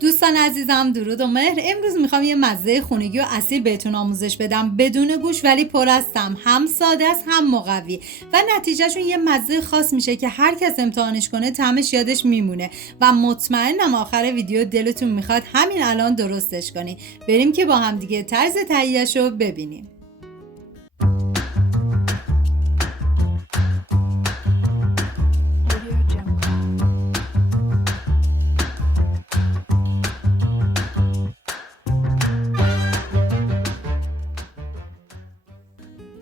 دوستان عزیزم درود و مهر. امروز میخوام یه مزه خونگی و اصیل بهتون آموزش بدم، بدون گوش ولی پر از طعم، هم ساده است هم مقوی و نتیجهشون یه مزه خاص میشه که هر کس امتحانش کنه طعمش یادش میمونه و مطمئنم آخر ویدیو دلتون میخواد همین الان درستش کنی. بریم که با هم دیگه طرز تهیه‌اش رو ببینیم.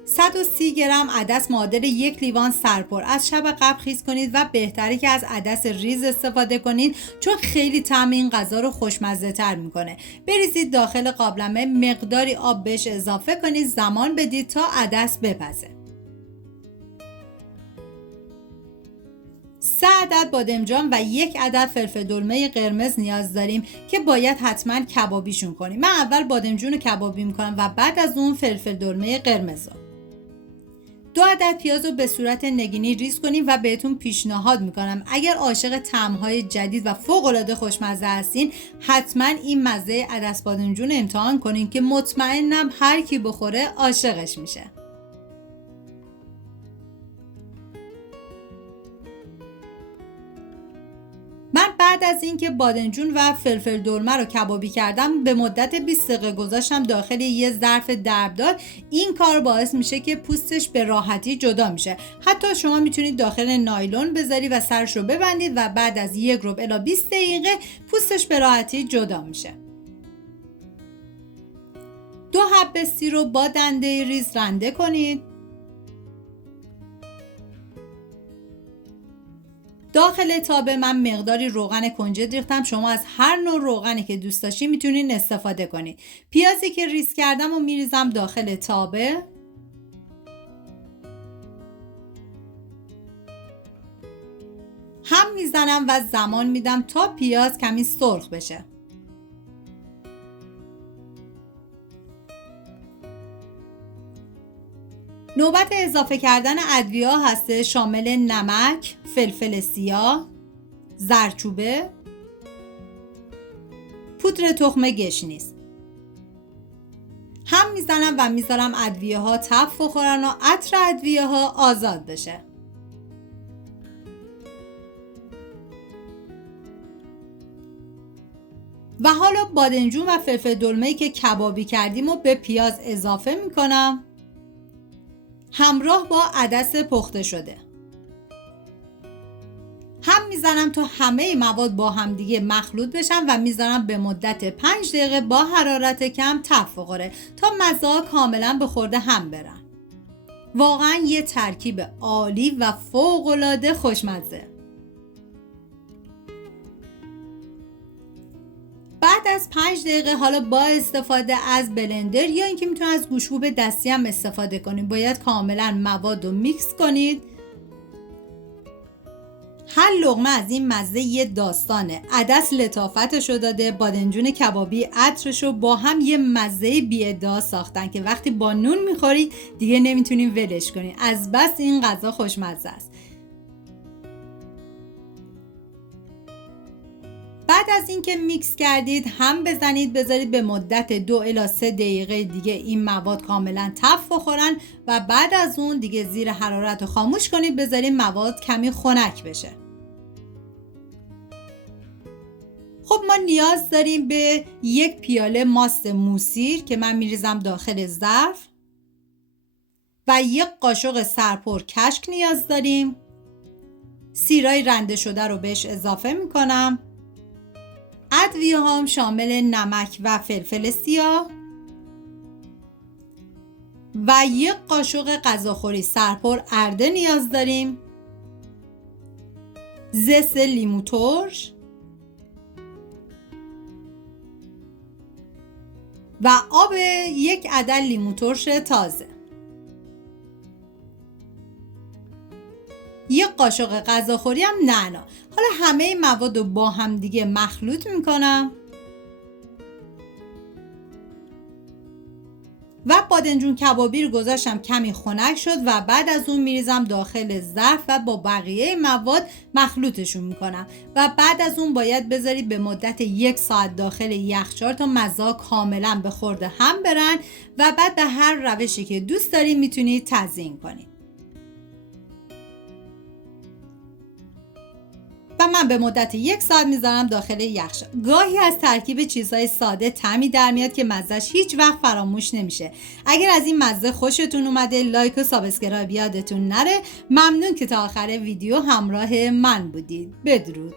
130 گرم عدس معادل 1 لیوان سرپر از شب قبل خیس کنید و بهتره که از عدس ریز استفاده کنید چون خیلی طعم این غذا رو خوشمزه تر میکنه. بریزید داخل قابلمه، مقداری آب بهش اضافه کنید، زمان بدید تا عدس بپزه. 3 عدد بادمجان و 1 عدد فلفل دلمه قرمز نیاز داریم که باید حتما کبابیشون کنیم. من اول بادمجون رو کبابی میکنم و بعد از اون فلفل دلمه قرمز رو. 2 عدد پیاز رو به صورت نگینی ریز کنیم و بهتون پیشنهاد میکنم اگر عاشق طعم‌های جدید و فوق‌العاده خوشمزه هستین حتما این مزه عدس بادمجون امتحان کنین که مطمئنم هر کی بخوره عاشقش میشه. من بعد از اینکه بادمجون و فلفل دلمه رو کبابی کردم به مدت 20 دقیقه گذاشتم داخل یه ظرف دربدار. این کار باعث میشه که پوستش به راحتی جدا میشه. حتی شما میتونید داخل نایلون بذاری و سرش رو ببندید و بعد از 1 ربع الی 20 دقیقه پوستش به راحتی جدا میشه. 2 حب سیر رو با دنده ریز رنده کنید. داخل تابه من مقداری روغن کنجد ریختم. شما از هر نوع روغنی که دوست داشتین میتونین استفاده کنید. پیازی که ریز کردم و میریزم داخل تابه. هم میزنم و زمان میدم تا پیاز کمی سرخ بشه. نوبت اضافه کردن ادویه هست، شامل نمک، فلفل سیاه، زردچوبه، پودر تخم گشنیز. هم میزنم و میذارم ادویه ها تف بخورن و عطر ادویه ها آزاد بشه. و حالا بادمجون و فلفل دلمه‌ای که کبابی کردیم و به پیاز اضافه میکنم همراه با عدس پخته شده. هم میزنم تا همه مواد با هم دیگه مخلوط بشن و میذارم به مدت 5 دقیقه با حرارت کم تف بخوره تا مزه‌ها کاملا به خورده هم برن. واقعا یه ترکیب عالی و فوق‌العاده خوشمزه. بعد از 5 دقیقه حالا با استفاده از بلندر یا اینکه میتونید از گوشبوب دستی هم استفاده کنید، باید کاملا مواد رو میکس کنید. هر لقمه از این مزه یه داستانه. عدس لطافتشو داده، بادمجون کبابی عطرشو با هم یه مزه بی‌ادعا ساختن که وقتی با نون میخورید دیگه نمیتونین ولش کنید. از بس این غذا خوشمزه است. بعد از اینکه میکس کردید هم بذارید به مدت 2 الی 3 دقیقه دیگه این مواد کاملا تف بخورن و بعد از اون دیگه زیر حرارت رو خاموش کنید، بذارید مواد کمی خنک بشه. خب ما نیاز داریم به 1 پیاله ماست موسیر که من میریزم داخل ظرف و 1 قاشق سرپر کشک نیاز داریم. سیرای رنده شده رو بهش اضافه میکنم. ادویه هم شامل نمک و فلفل سیاه و 1 قاشق غذاخوری سرپر ارده نیاز داریم. زست لیمو ترش و آب 1 عدد لیمو ترش تازه. 1 قاشق غذاخوری هم نعنا. حالا همه این مواد رو با هم دیگه مخلوط میکنم. و بادمجون کبابی رو گذاشتم کمی خنک شد و بعد از اون میریزم داخل ظرف و با بقیه مواد مخلوطشون میکنم و بعد از اون باید بذارید به مدت 1 ساعت داخل یخچال تا مزه کاملا به خورد هم برن و بعد به هر روشی که دوست دارید میتونید تزیین کنید. و من به مدت 1 ساعت میذارم داخل یخچال. گاهی از ترکیب چیزهای ساده طعمی در میاد که مزهش هیچ وقت فراموش نمیشه. اگر از این مزه خوشتون اومده لایک و سابسکرایب یادتون نره. ممنون که تا آخر ویدیو همراه من بودید. بدرود.